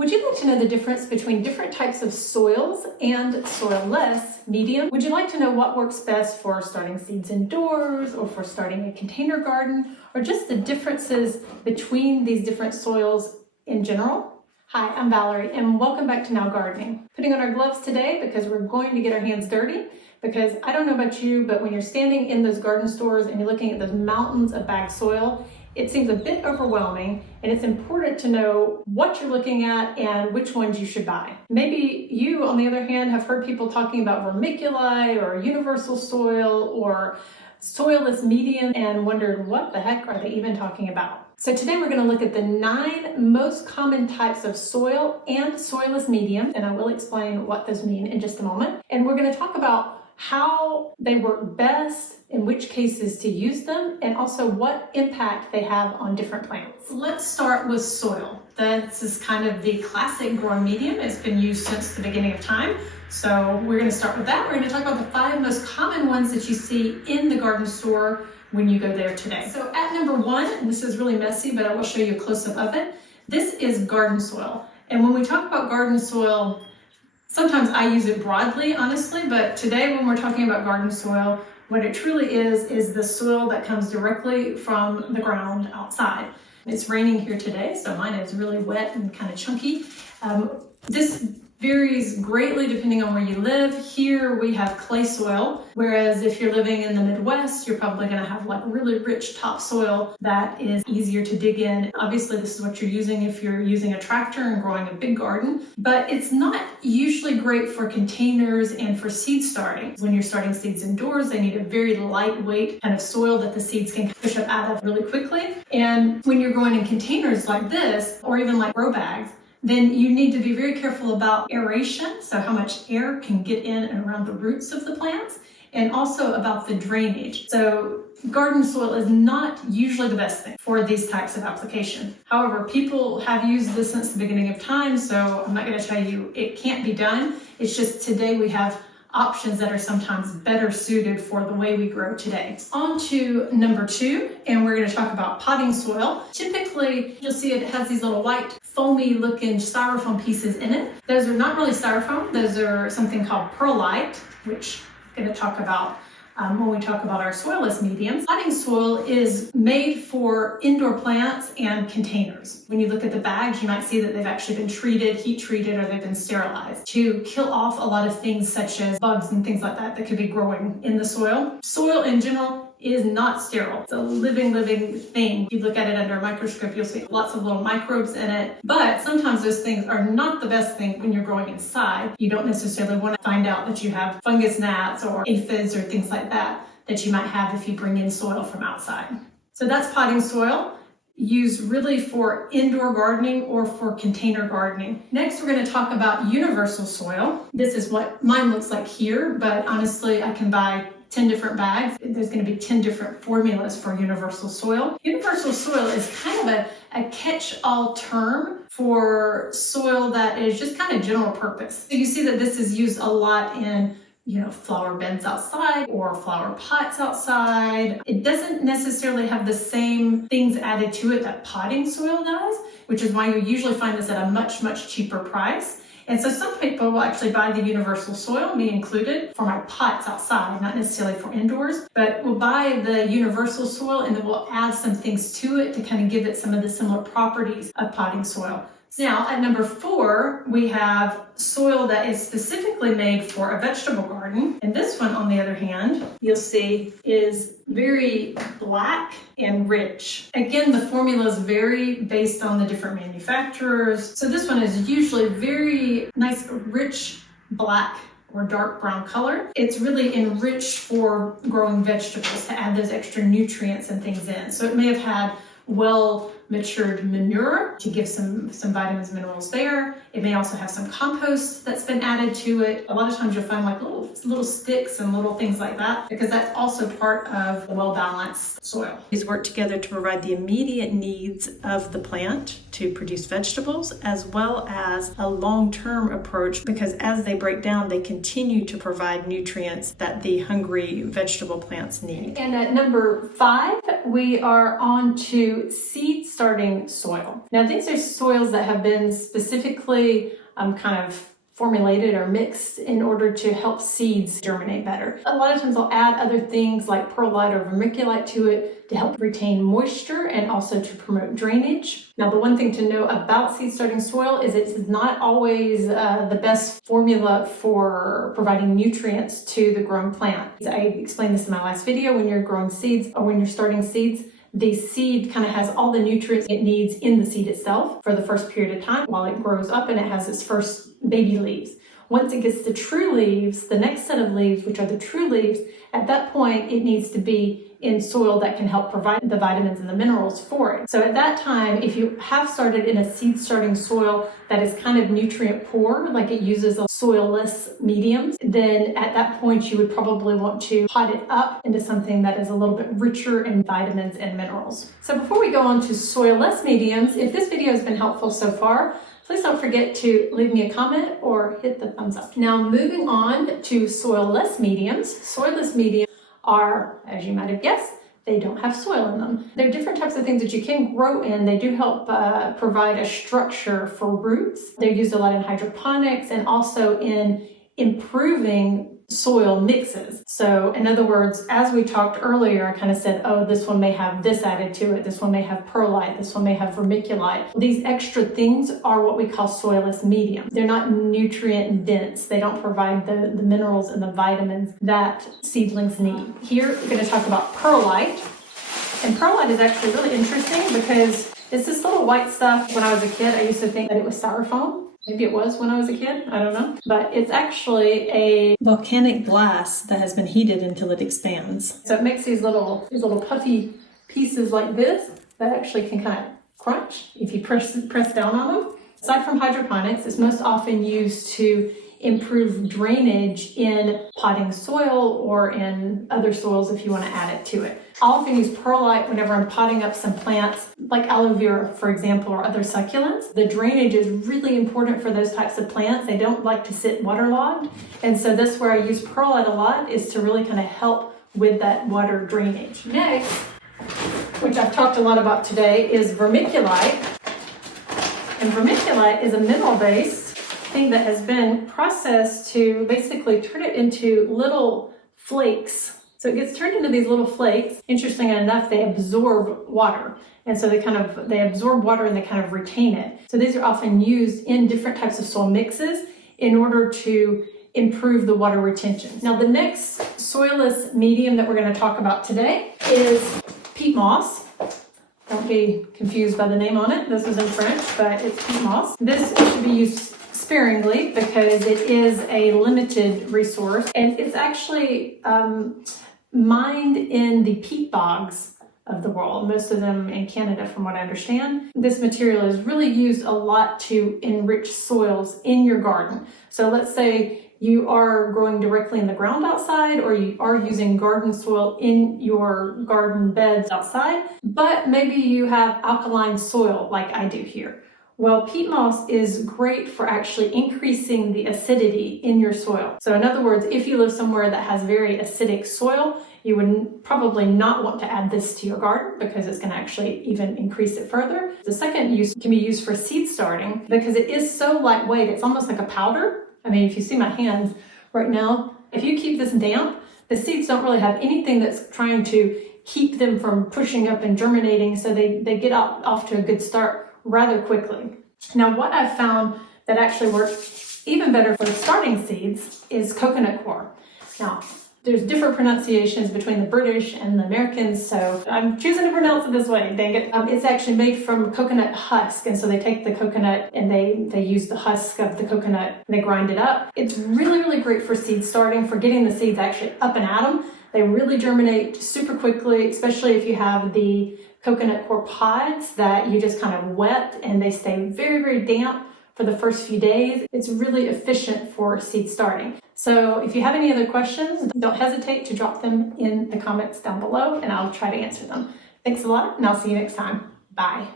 Would you like to know the difference between different types of soils and soilless medium? Would you like to know what works best for starting seeds indoors or for starting a container garden, or just the differences between these different soils in general? Hi, I'm Valerie and welcome back to Now Gardening. Putting on our gloves today because we're going to get our hands dirty, because I don't know about you, but when you're standing in those garden stores and you're looking at those mountains of bagged soil, it seems a bit overwhelming, and it's important to know what you're looking at and which ones you should buy. Maybe you, on the other hand, have heard people talking about vermiculite or universal soil or soilless medium and wondered what the heck are they even talking about. So today we're going to look at the 9 most common types of soil and soilless medium, and I will explain what those mean in just a moment. And we're going to talk about how they work best, in which cases to use them, and also what impact they have on different plants. Let's start with soil. This is kind of the classic growing medium. It's been used since the beginning of time. So we're going to start with that. We're going to talk about the 5 most common ones that you see in the garden store when you go there today. So at number 1, and this is really messy, but I will show you a close-up of it. This is garden soil. And when we talk about garden soil, sometimes I use it broadly, honestly, but today when we're talking about garden soil, what it truly is the soil that comes directly from the ground outside. It's raining here today, so mine is really wet and kind of chunky. This varies greatly depending on where you live. Here we have clay soil, whereas if you're living in the Midwest, you're probably going to have like really rich topsoil that is easier to dig in. Obviously, this is what you're using if you're using a tractor and growing a big garden, but it's not usually great for containers and for seed starting. When you're starting seeds indoors, they need a very lightweight kind of soil that the seeds can push up out of really quickly. And when you're growing in containers like this, or even like grow bags, then you need to be very careful about aeration, so how much air can get in and around the roots of the plants, and also about the drainage. So garden soil is not usually the best thing for these types of application. However, people have used this since the beginning of time, so I'm not going to tell you it can't be done. It's just today we have options that are sometimes better suited for the way we grow today. On to number 2, and we're going to talk about potting soil. Typically, you'll see it has these little white foamy looking styrofoam pieces in it. Those are not really styrofoam, those are something called perlite, which I'm going to talk about when we talk about our soilless mediums. Potting soil is made for indoor plants and containers. When you look at the bags, you might see that they've actually been treated, heat treated, or they've been sterilized to kill off a lot of things such as bugs and things like that that could be growing in the soil. Soil in general is not sterile. It's a living thing. If you look at it under a microscope, you'll see lots of little microbes in it. But sometimes those things are not the best thing when you're growing inside. You don't necessarily want to find out that you have fungus gnats or aphids or things like that you might have if you bring in soil from outside. So that's potting soil, used really for indoor gardening or for container gardening. Next, we're going to talk about universal soil. This is what mine looks like here, but honestly, I can buy 10 different bags. There's going to be 10 different formulas for universal soil. Universal soil is kind of a catch-all term for soil that is just kind of general purpose. So you see that this is used a lot in flower beds outside or flower pots outside. It doesn't necessarily have the same things added to it that potting soil does, which is why you usually find this at a much cheaper price. And so some people will actually buy the universal soil, me included, for my pots outside, not necessarily for indoors, but we'll buy the universal soil and then we'll add some things to it to kind of give it some of the similar properties of potting soil. Now, at number 4, we have soil that is specifically made for a vegetable garden. And this one, on the other hand, you'll see is very black and rich. Again, the formulas vary based on the different manufacturers. So this one is usually very nice, rich black or dark brown color. It's really enriched for growing vegetables to add those extra nutrients and things in. So it may have had well-matured manure to give some vitamins, minerals there. It may also have some compost that's been added to it. A lot of times you'll find like little sticks and little things like that, because that's also part of a well-balanced soil. These work together to provide the immediate needs of the plant to produce vegetables, as well as a long-term approach, because as they break down, they continue to provide nutrients that the hungry vegetable plants need. And at number 5, we are on to seed starting soil. Now these are soils that have been specifically kind of formulated or mixed in order to help seeds germinate better. A lot of times I'll add other things like perlite or vermiculite to it to help retain moisture and also to promote drainage. Now the one thing to know about seed starting soil is it's not always the best formula for providing nutrients to the growing plant. I explained this in my last video. When you're growing seeds or when you're starting seeds, the seed kind of has all the nutrients it needs in the seed itself for the first period of time while it grows up and it has its first baby leaves. Once it gets the true leaves, the next set of leaves, which are the true leaves, at that point it needs to be in soil that can help provide the vitamins and the minerals for it. So at that time, if you have started in a seed starting soil that is kind of nutrient poor, like it uses a soilless medium, then at that point you would probably want to pot it up into something that is a little bit richer in vitamins and minerals. So before we go on to soilless mediums, if this video has been helpful so far, please don't forget to leave me a comment or hit the thumbs up. Now moving on to soilless mediums. Soilless mediums are, as you might have guessed, they don't have soil in them. There are different types of things that you can grow in. They do help provide a structure for roots. They're used a lot in hydroponics and also in improving soil mixes. So in other words, as we talked earlier, I kind of said, oh, this one may have this added to it. This one may have perlite. This one may have vermiculite. These extra things are what we call soilless medium. They're not nutrient dense. They don't provide the minerals and the vitamins that seedlings need. Here, we're going to talk about perlite. And perlite is actually really interesting because it's this little white stuff. When I was a kid, I used to think that it was styrofoam. Maybe it was when I was a kid, I don't know. But it's actually a volcanic glass that has been heated until it expands. So it makes these little puffy pieces like this that actually can kind of crunch if you press down on them. Aside from hydroponics, it's most often used to improve drainage in potting soil or in other soils if you want to add it to it. I often use perlite whenever I'm potting up some plants like aloe vera, for example, or other succulents. The drainage is really important for those types of plants. They don't like to sit waterlogged. And so that's where I use perlite a lot, is to really kind of help with that water drainage. Next, which I've talked a lot about today, is vermiculite. And vermiculite is a mineral-based thing that has been processed to basically turn it into little flakes. So it gets turned into these little flakes. Interestingly enough, they absorb water. And so they absorb water and they kind of retain it. So these are often used in different types of soil mixes in order to improve the water retention. Now the next soilless medium that we're going to talk about today is peat moss. Don't be confused by the name on it. This is in French, but it's peat moss. This should be used sparingly because it is a limited resource, and it's actually mined in the peat bogs of the world, most of them in Canada from what I understand. This material is really used a lot to enrich soils in your garden. So let's say you are growing directly in the ground outside, or you are using garden soil in your garden beds outside, but maybe you have alkaline soil like I do here. Well, peat moss is great for actually increasing the acidity in your soil. So in other words, if you live somewhere that has very acidic soil, you would probably not want to add this to your garden because it's going to actually even increase it further. The second use can be used for seed starting because it is so lightweight. It's almost like a powder. I mean, if you see my hands right now, if you keep this damp, the seeds don't really have anything that's trying to keep them from pushing up and germinating, so they get off to a good start rather quickly. Now, what I've found that actually works even better for starting seeds is coconut coir. Now, there's different pronunciations between the British and the Americans, so I'm choosing to pronounce it this way, dang it. It's actually made from coconut husk, and so they take the coconut and they use the husk of the coconut and they grind it up. It's really, really great for seed starting, for getting the seeds actually up and at them. They really germinate super quickly, especially if you have the coconut coir pods that you just kind of wet and they stay very, very damp for the first few days. It's really efficient for seed starting. So if you have any other questions, don't hesitate to drop them in the comments down below and I'll try to answer them. Thanks a lot, and I'll see you next time. Bye.